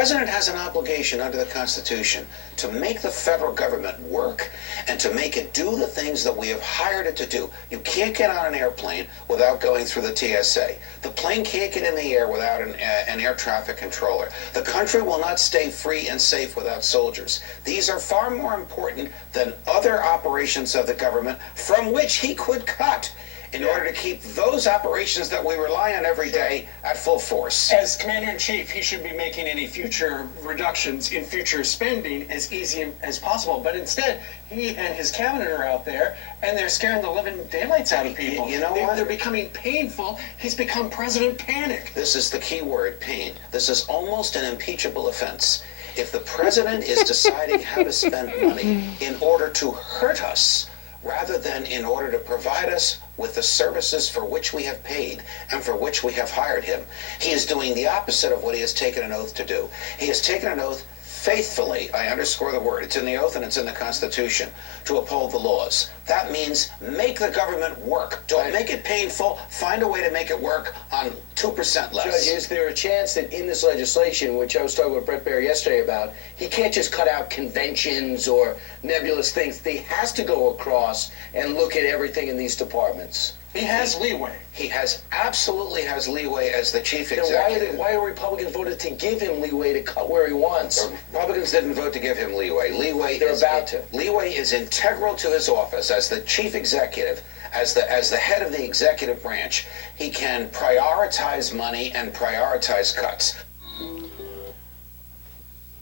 president has an obligation under the Constitution to make the federal government work and to make it do the things that we have hired it to do. You can't get on an airplane without going through the TSA. The plane can't get in the air without an air traffic controller. The country will not stay free and safe without soldiers. These are far more important than other operations of the government from which he could cut in order to keep those operations that we rely on every day at full force. As Commander-in-Chief, he should be making any future reductions in future spending as easy as possible. But instead, he and his cabinet are out there, and they're scaring the living daylights out of people. You know what? They're becoming painful. He's become President Panic. This is the key word, pain. This is almost an impeachable offense. If the president is deciding how to spend money in order to hurt us, rather than in order to provide us with the services for which we have paid and for which we have hired him, he is doing the opposite of what he has taken an oath to do. He has taken an oath faithfully, I underscore the word, it's in the oath and it's in the Constitution, to uphold the laws. That means make the government work. Don't make it painful. Find a way to make it work on 2% less. Judge, is there a chance that in this legislation, which I was talking with Bret Baier yesterday about, he can't just cut out conventions or nebulous things. He has to go across and look at everything in these departments. He has leeway. He absolutely has leeway as the chief Then executive. why are Republicans voted to give him leeway to cut where he wants? The Republicans didn't vote to give him leeway. They're about to. Leeway is integral to his office as the chief executive, as the head of the executive branch. He can prioritize money and prioritize cuts.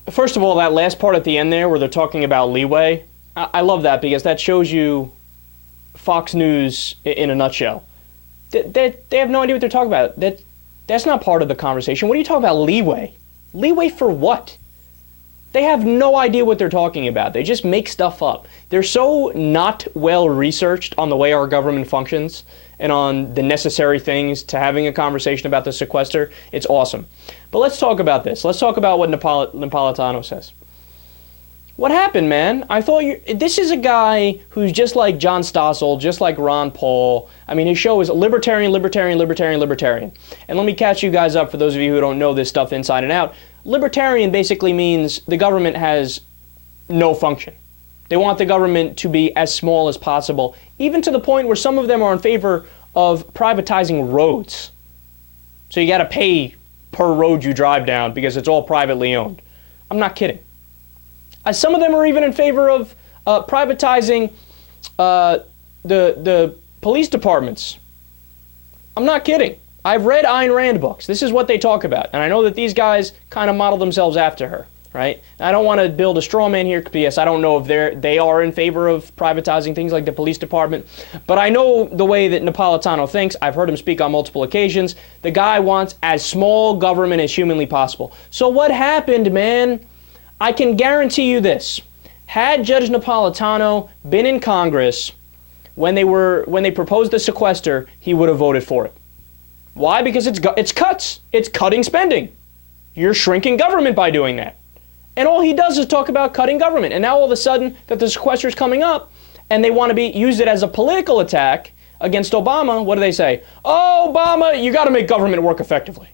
First of all, that last part at the end there where they're talking about leeway, I love that because that shows you Fox News in a nutshell. They have no idea what they're talking about. That's not part of the conversation. What are you talking about leeway? Leeway for what? They have no idea what they're talking about. They just make stuff up. They're so not well researched on the way our government functions and on the necessary things to having a conversation about the sequester. It's awesome. But let's talk about this. Let's talk about what Napolitano says. What happened, man? I thought this is a guy who's just like John Stossel, just like Ron Paul. I mean, his show is libertarian, libertarian, libertarian, libertarian. And let me catch you guys up for those of you who don't know this stuff inside and out. Libertarian basically means the government has no function. They want the government to be as small as possible, even to the point where some of them are in favor of privatizing roads. So you got to pay per road you drive down because it's all privately owned. I'm not kidding. Some of them are even in favor of privatizing the police departments. I'm not kidding. I've read Ayn Rand books. This is what they talk about. And I know that these guys kind of model themselves after her, right? I don't want to build a straw man here because I don't know if they are in favor of privatizing things like the police department. But I know the way that Napolitano thinks. I've heard him speak on multiple occasions. The guy wants as small government as humanly possible. So what happened, man? I can guarantee you this. Had Judge Napolitano been in Congress when they proposed the sequester, he would have voted for it. Why? Because it's cuts. It's cutting spending. You're shrinking government by doing that. And all he does is talk about cutting government. And now all of a sudden that the sequester is coming up and they want to use it as a political attack against Obama, what do they say? Oh, Obama, you got to make government work effectively.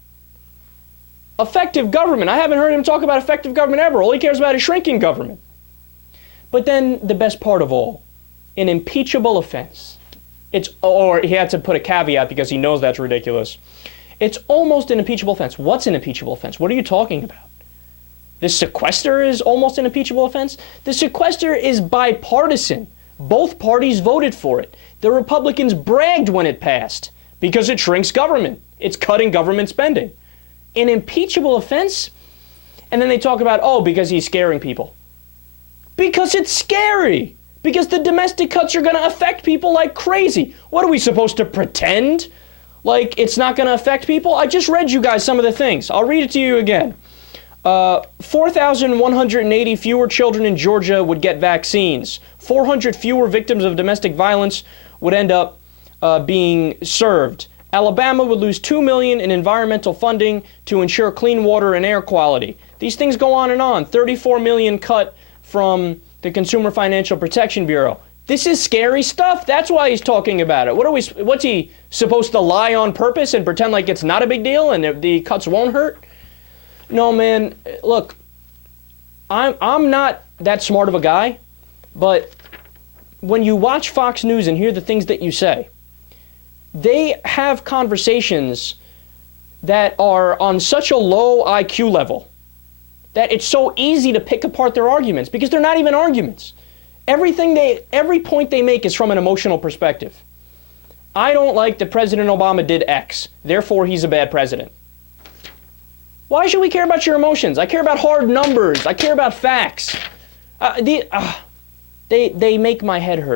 Effective government. I haven't heard him talk about effective government ever. All he cares about is shrinking government. But then the best part of all, an impeachable offense. Or he had to put a caveat because he knows that's ridiculous. It's almost an impeachable offense. What's an impeachable offense? What are you talking about? The sequester is almost an impeachable offense? The sequester is bipartisan. Both parties voted for it. The Republicans bragged when it passed because it shrinks government. It's cutting government spending. An impeachable offense? And then they talk about, oh, because he's scaring people. Because it's scary. Because the domestic cuts are going to affect people like crazy. What are we supposed to pretend? Like it's not going to affect people? I just read you guys some of the things. I'll read it to you again. 4,180 fewer children in Georgia would get vaccines. 400 fewer victims of domestic violence would end up being served. Alabama would lose $2 million in environmental funding to ensure clean water and air quality. These things go on and on. $34 million cut from the Consumer Financial Protection Bureau. This is scary stuff. That's why he's talking about it. What's he supposed to lie on purpose and pretend like it's not a big deal and the cuts won't hurt? No, man. Look, I'm not that smart of a guy, but when you watch Fox News and hear the things that you say, they have conversations that are on such a low IQ level that it's so easy to pick apart their arguments because they're not even arguments. Every point they make is from an emotional perspective. I don't like that President Obama did X, therefore he's a bad president. Why should we care about your emotions? I care about hard numbers. I care about facts. They make my head hurt.